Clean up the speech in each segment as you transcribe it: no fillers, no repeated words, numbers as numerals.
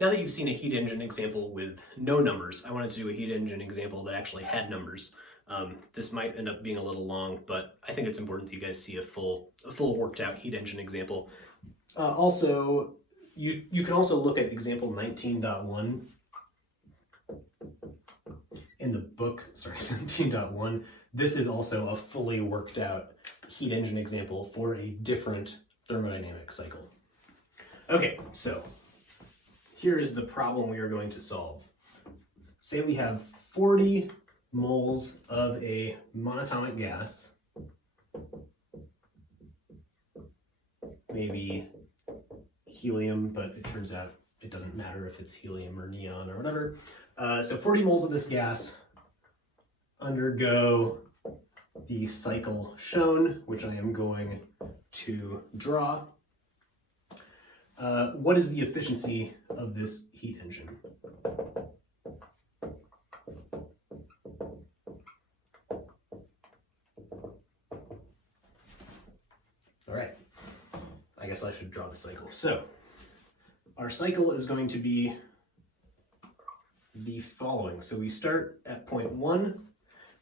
Now that you've seen a heat engine example with no numbers, I wanted to do a heat engine example that actually had numbers. This might end up being a little long, but I think it's important that you guys see a full worked out heat engine example. Also, you can also look at example 19.1 in the book, sorry, 17.1. This is also a fully worked out heat engine example for a different thermodynamic cycle. Okay, so here is the problem we are going to solve. Say we have 40 moles of a monatomic gas, maybe helium, but it turns out it doesn't matter if it's helium or neon or whatever. So 40 moles of this gas undergo the cycle shown, which I am going to draw. What is the efficiency of this heat engine? All right, I guess I should draw the cycle. So our cycle is going to be the following. So we start at point 1,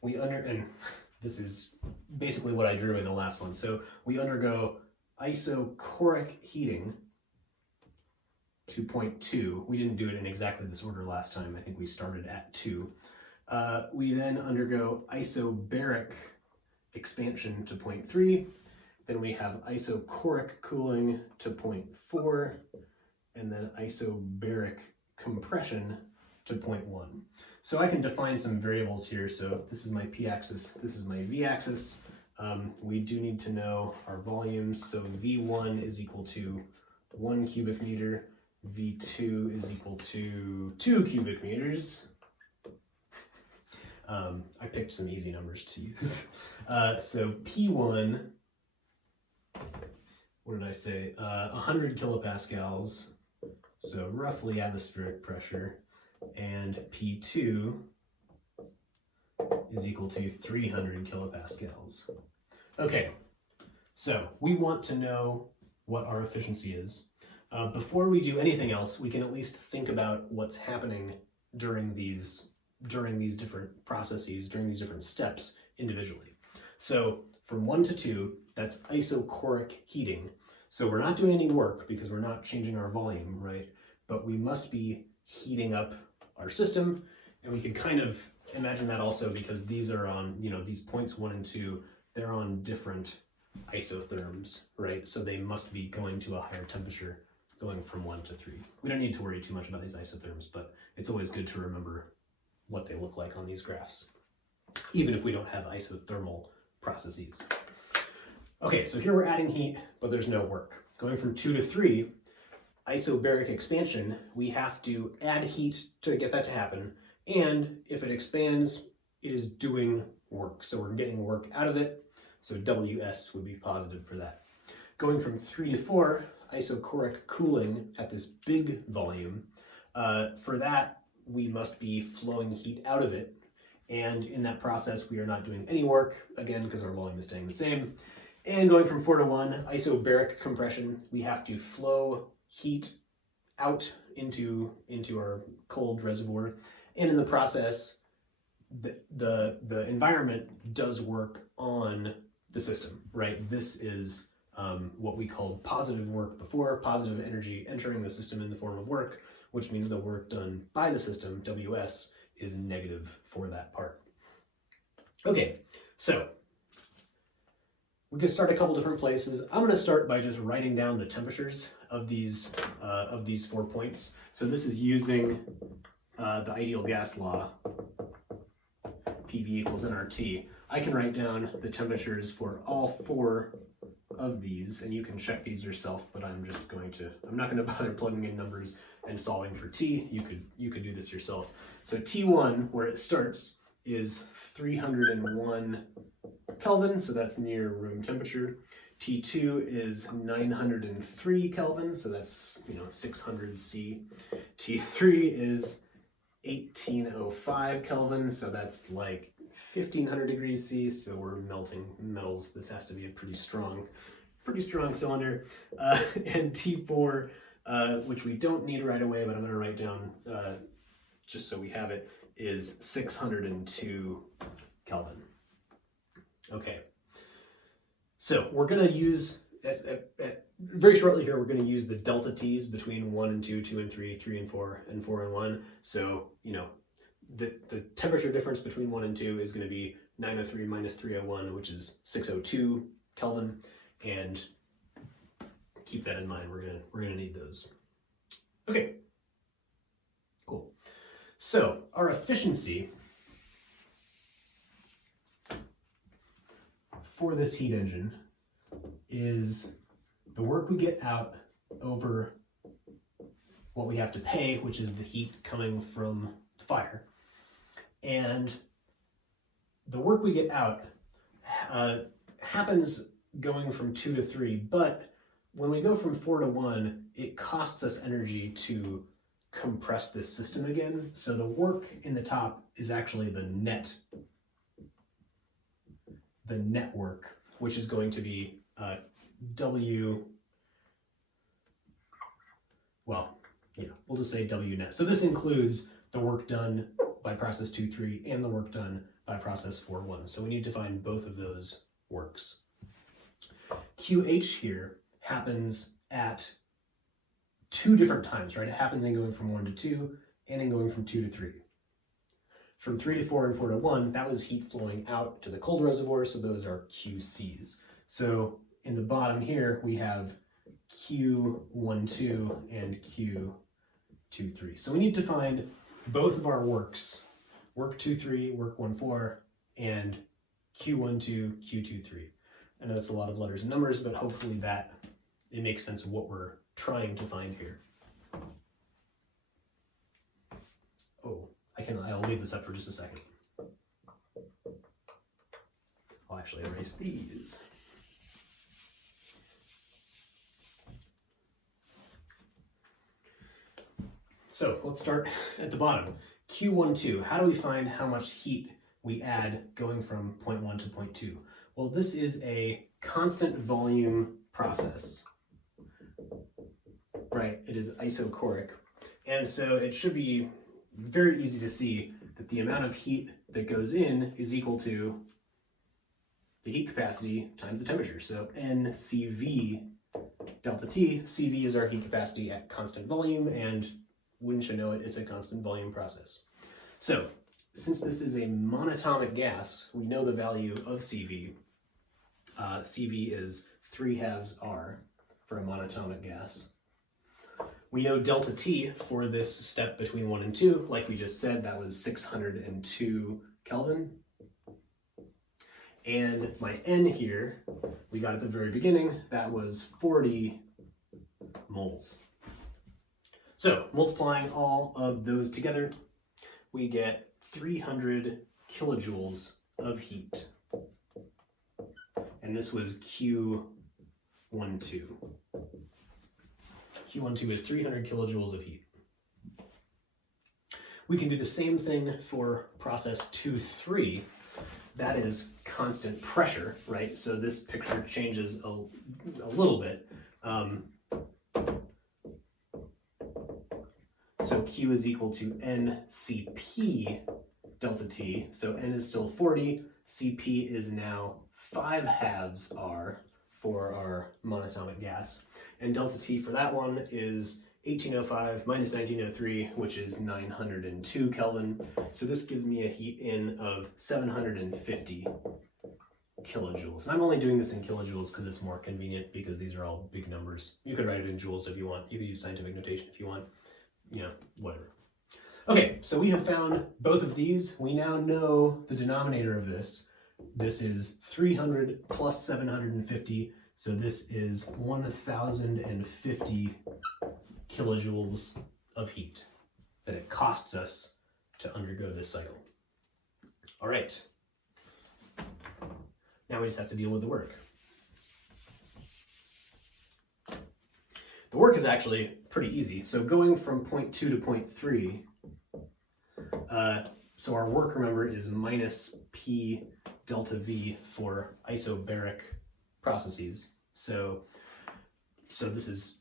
and this is basically what I drew in the last one. So we undergo isochoric heating to point 2. We didn't do it in exactly this order last time. I think we started at 2. We then undergo isobaric expansion to point 3. Then we have isochoric cooling to point 4, and then isobaric compression to point 1. So I can define some variables here. So this is my p-axis, this is my v-axis. We do need to know our volumes. So V1 is equal to 1 cubic meter, V2 is equal to 2 cubic meters. I picked some easy numbers to use. So P1, what did I say? 100 kilopascals, so roughly atmospheric pressure, and P2 is equal to 300 kilopascals. Okay, so we want to know what our efficiency is. Before we do anything else, we can at least think about what's happening during these different processes, during these different steps individually. So from 1 to 2, that's isochoric heating. So we're not doing any work because we're not changing our volume, right? But we must be heating up our system, and we can kind of imagine that also because these are on, these points 1 and 2, they're on different isotherms, right? So they must be going to a higher temperature going from 1 to 3. We don't need to worry too much about these isotherms, but it's always good to remember what they look like on these graphs, even if we don't have isothermal processes. Okay, so here we're adding heat, but there's no work. Going from 2 to 3, isobaric expansion, we have to add heat to get that to happen, and if it expands, it is doing work. So we're getting work out of it, so WS would be positive for that. Going from 3 to 4, isochoric cooling at this big volume. For that, we must be flowing heat out of it, and in that process, we are not doing any work, again, because our volume is staying the same. And going from 4 to 1, isobaric compression, we have to flow heat out into our cold reservoir, and in the process, the environment does work on the system, right? This is what we called positive work before, positive energy entering the system in the form of work, which means the work done by the system, WS, is negative for that part. Okay, so we can start a couple different places. I'm going to start by just writing down the temperatures of these 4 points. So this is using the ideal gas law, PV equals nRT. I can write down the temperatures for all 4 of these, and you can check these yourself, but I'm not going to bother plugging in numbers and solving for T. You could do this yourself. So T1, where it starts, is 301 Kelvin, so that's near room temperature. T2 is 903 Kelvin, so that's 600 C. T3 is 1805 Kelvin, so that's like 1500 degrees C, so we're melting metals. This has to be a pretty strong cylinder. And T4 which we don't need right away, but I'm going to write down just so we have it, is 602 Kelvin. Okay, so we're going to use, very shortly here, we're going to use the delta T's between 1 and 2, 2 and 3, 3 and 4, and 4 and 1. So, you know, the temperature difference between 1 and 2 is going to be 903 minus 301, which is 602 Kelvin, and keep that in mind. We're gonna need those. Okay, cool. So our efficiency for this heat engine is the work we get out over what we have to pay, which is the heat coming from the fire. And the work we get out happens going from 2 to 3, but when we go from 4 to 1, it costs us energy to compress this system again. So the work in the top is actually the net work, which is going to be W, well, yeah, we'll just say W net. So this includes the work done by process 2-3 and the work done by process 4-1. So we need to find both of those works. QH here happens at 2 different times, right? It happens in going from 1 to 2 and in going from 2 to 3. From 3 to 4 and 4 to 1, that was heat flowing out to the cold reservoir, so those are QCs. So in the bottom here, we have Q12 and Q23. So we need to find both of our works, work 2-3, work 1-4, and Q12, Q23. I know it's a lot of letters and numbers, but hopefully that it makes sense of what we're trying to find here. Oh, I'll leave this up for just a second. I'll actually erase these. So let's start at the bottom. Q12, how do we find how much heat we add going from point 1 to point 2? Well, this is a constant volume process, right? It is isochoric. And so it should be very easy to see that the amount of heat that goes in is equal to the heat capacity times the temperature. So NCV delta T, CV is our heat capacity at constant volume, and wouldn't you know it, it's a constant volume process. So since this is a monatomic gas, we know the value of CV. CV is 3/2 R for a monatomic gas. We know delta T for this step between 1 and 2. Like we just said, that was 602 Kelvin. And my N here, we got at the very beginning, that was 40 moles. So multiplying all of those together, we get 300 kilojoules of heat. And this was Q12. Q12 is 300 kilojoules of heat. We can do the same thing for process 2-3. That is constant pressure, right? So this picture changes a little bit. So Q is equal to NCP delta T. So N is still 40. CP is now 5/2 R for our monatomic gas. And delta T for that one is 1805 minus 1903, which is 902 Kelvin. So this gives me a heat in of 750 kilojoules. And I'm only doing this in kilojoules because it's more convenient, because these are all big numbers. You could write it in joules if you want. You could use scientific notation if you want. You know, whatever. Okay, so we have found both of these. We now know the denominator of this. This is 300 plus 750. So this is 1,050 kilojoules of heat that it costs us to undergo this cycle. All right. Now we just have to deal with the work. The work is actually pretty easy. So going from point 2 to point 3, so our work, remember, is minus P delta V for isobaric processes. So this is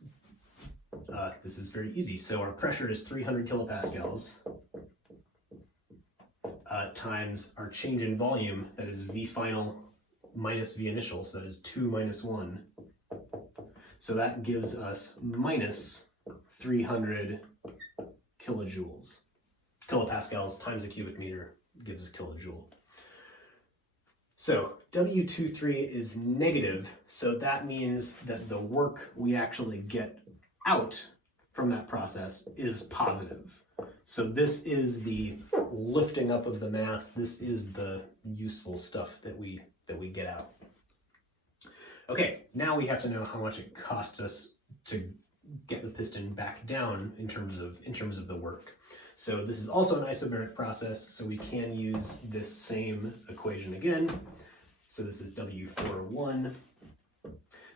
This is very easy. So our pressure is 300 kilopascals times our change in volume, that is V final minus V initial, so that is 2 minus 1. So that gives us minus 300 kilojoules. Kilopascals times a cubic meter gives a kilojoule. So W23 is negative, so that means that the work we actually get out from that process is positive. So this is the lifting up of the mass. This is the useful stuff that we get out. Okay, now we have to know how much it costs us to get the piston back down in terms of the work. So this is also an isobaric process, so we can use this same equation again. So this is W41.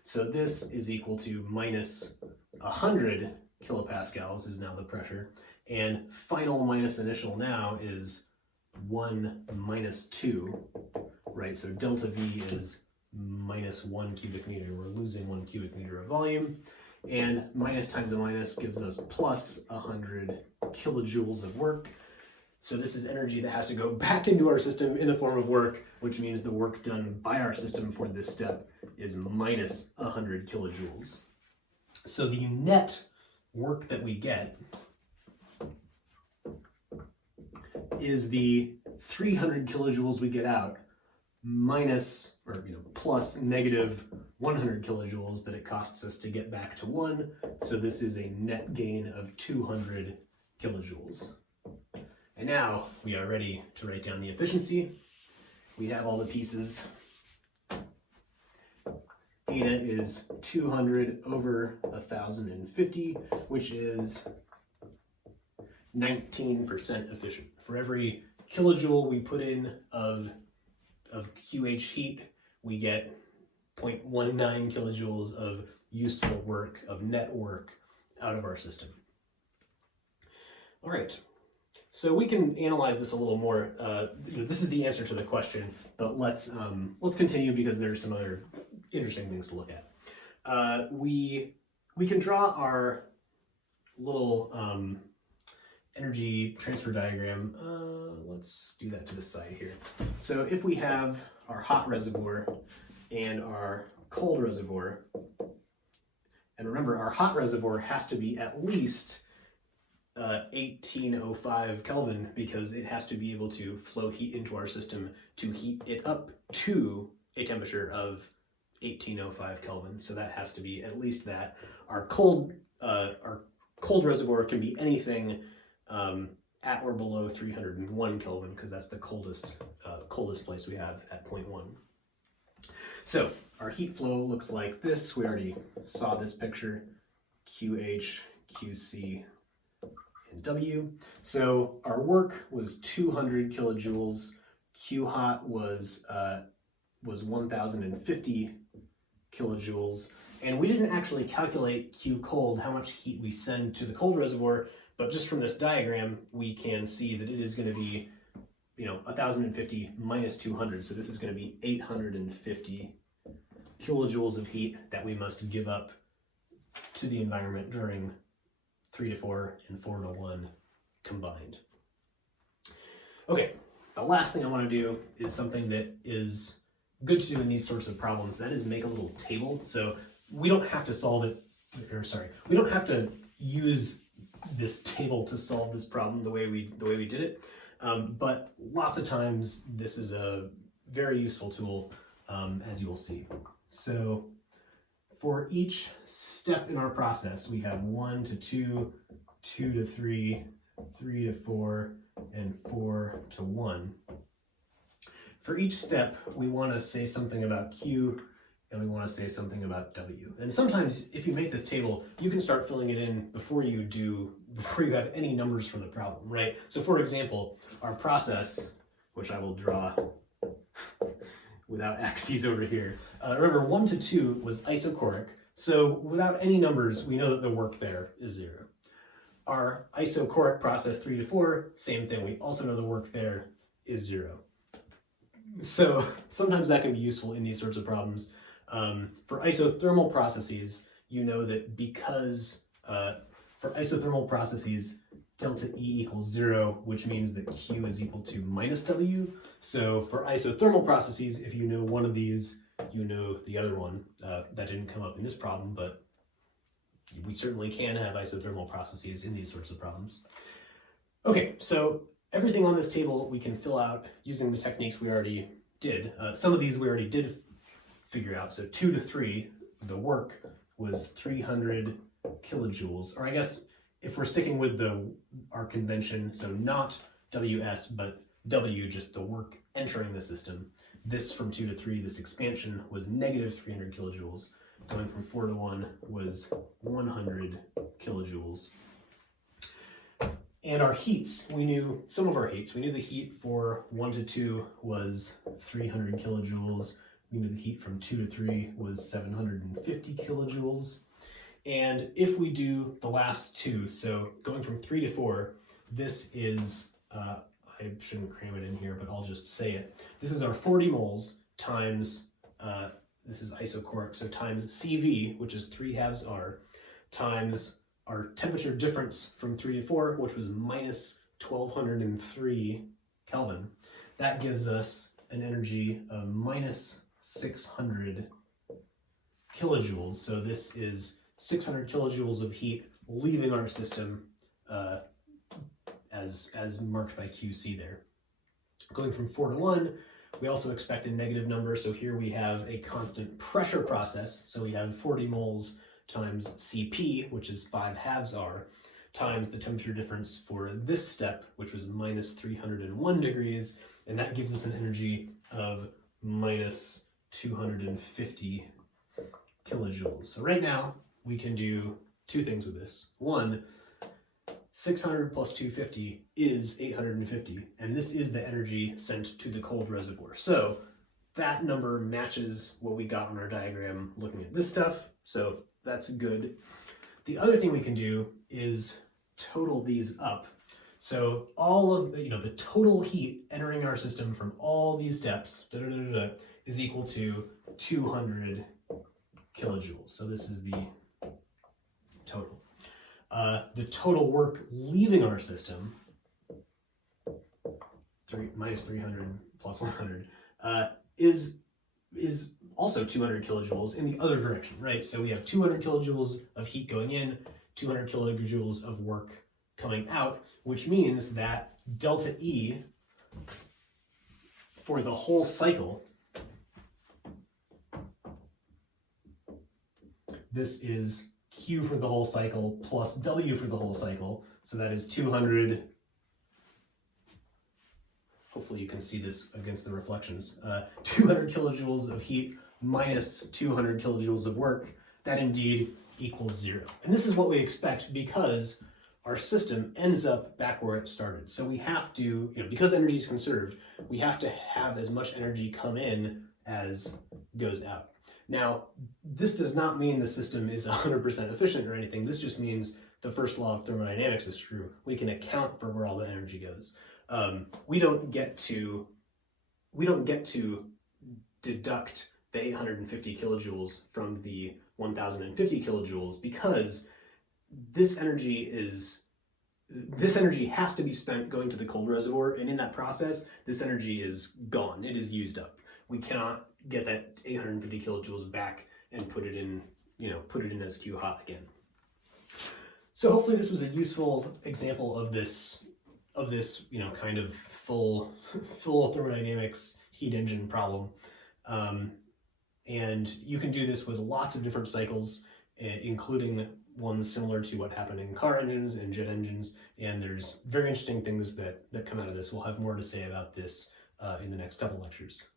So this is equal to minus 100 kilopascals is now the pressure, and final minus initial now is 1 minus 2, right? So delta V is minus 1 cubic meter. We're losing 1 cubic meter of volume, and minus times a minus gives us plus 100 kilojoules of work. So this is energy that has to go back into our system in the form of work, which means the work done by our system for this step is minus 100 kilojoules. So the net work that we get is the 300 kilojoules we get out minus, or plus negative 100 kilojoules that it costs us to get back to 1. So this is a net gain of 200 kilojoules. And now we are ready to write down the efficiency. We have all the pieces. Eta is 200 over 1,050, which is 19% efficient. For every kilojoule we put in of QH heat, we get 0.19 kilojoules of useful work, of net work out of our system. All right, so we can analyze this a little more. This is the answer to the question, but let's continue because there's some other interesting things to look at. We can draw our little energy transfer diagram. Let's do that to the side here. So if we have our hot reservoir and our cold reservoir, and remember our hot reservoir has to be at least 1805 Kelvin because it has to be able to flow heat into our system to heat it up to a temperature of 1805 Kelvin. So that has to be at least that. Our cold reservoir can be anything at or below 301 Kelvin because that's the coldest place we have at 0.1. So our heat flow looks like this. We already saw this picture, QH, QC, and W. So our work was 200 kilojoules. Q hot was 1,050 kilojoules. And we didn't actually calculate Q cold, how much heat we send to the cold reservoir, but just from this diagram, we can see that it is going to be, 1,050 minus 200. So this is going to be 850 kilojoules of heat that we must give up to the environment during 3 to 4 and 4 to 1 combined. Okay, the last thing I want to do is something that is good to do in these sorts of problems. That is make a little table. So we don't have to solve it, we don't have to use this table to solve this problem the way we did it. But lots of times this is a very useful tool, as you will see. So for each step in our process, we have 1 to 2, 2 to 3, 3 to 4, and 4 to 1. For each step, we want to say something about Q, and we want to say something about W. And sometimes if you make this table, you can start filling it in before you have any numbers for the problem, right? So for example, our process, which I will draw without axes over here. Remember 1 to 2 was isochoric. So without any numbers, we know that the work there is 0. Our isochoric process 3 to 4, same thing. We also know the work there is 0. So sometimes that can be useful in these sorts of problems. For isothermal processes, you know that because For isothermal processes, delta E equals 0, which means that Q is equal to minus W. So for isothermal processes, if you know one of these, you know the other one. That didn't come up in this problem, but we certainly can have isothermal processes in these sorts of problems. Okay, so everything on this table we can fill out using the techniques we already did. Some of these we already did figure out. So 2 to 3, the work was 300 kilojoules, or I guess if we're sticking with our convention, so not WS, but W, just the work entering the system. This from 2 to 3, this expansion was negative 300 kilojoules. Going from 4 to 1 was 100 kilojoules. And our heats, we knew some of our heats. We knew the heat for 1 to 2 was 300 kilojoules. We knew the heat from 2 to 3 was 750 kilojoules. And if we do the last two, so going from 3 to 4, this is, I shouldn't cram it in here, but I'll just say it. This is our 40 moles times, this is isochoric, so times CV, which is 3/2 R, times our temperature difference from 3 to 4, which was minus 1203 Kelvin. That gives us an energy of minus 600 kilojoules. So this is 600 kilojoules of heat leaving our system as marked by QC there. Going from 4 to 1, we also expect a negative number. So here we have a constant pressure process. So we have 40 moles times CP, which is 5/2 R, times the temperature difference for this step, which was minus 301 degrees. And that gives us an energy of minus 250 kilojoules. So right now, we can do two things with this. One, 600 plus 250 is 850, and this is the energy sent to the cold reservoir. So that number matches what we got on our diagram looking at this stuff, so that's good. The other thing we can do is total these up. So all of the, the total heat entering our system from all these steps is equal to 200 kilojoules. So this is the total. The total work leaving our system, minus 300 plus 100, is also 200 kilojoules in the other direction, right? So we have 200 kilojoules of heat going in, 200 kilojoules of work coming out, which means that delta E for the whole cycle, this is Q for the whole cycle plus W for the whole cycle. So that is 200. Hopefully you can see this against the reflections. 200 kilojoules of heat minus 200 kilojoules of work. That indeed equals 0. And this is what we expect because our system ends up back where it started. So we have to, because energy is conserved, we have to have as much energy come in as goes out. Now, this does not mean the system is 100% efficient or anything. This just means the first law of thermodynamics is true. We can account for where all the energy goes. We don't get to deduct the 850 kilojoules from the 1050 kilojoules because this energy has to be spent going to the cold reservoir, and in that process, this energy is gone. It is used up. We cannot get that 850 kilojoules back and put it in as Q hot again. So hopefully this was a useful example of this kind of full thermodynamics heat engine problem. And you can do this with lots of different cycles, including ones similar to what happened in car engines and jet engines. And there's very interesting things that come out of this. We'll have more to say about this in the next couple lectures.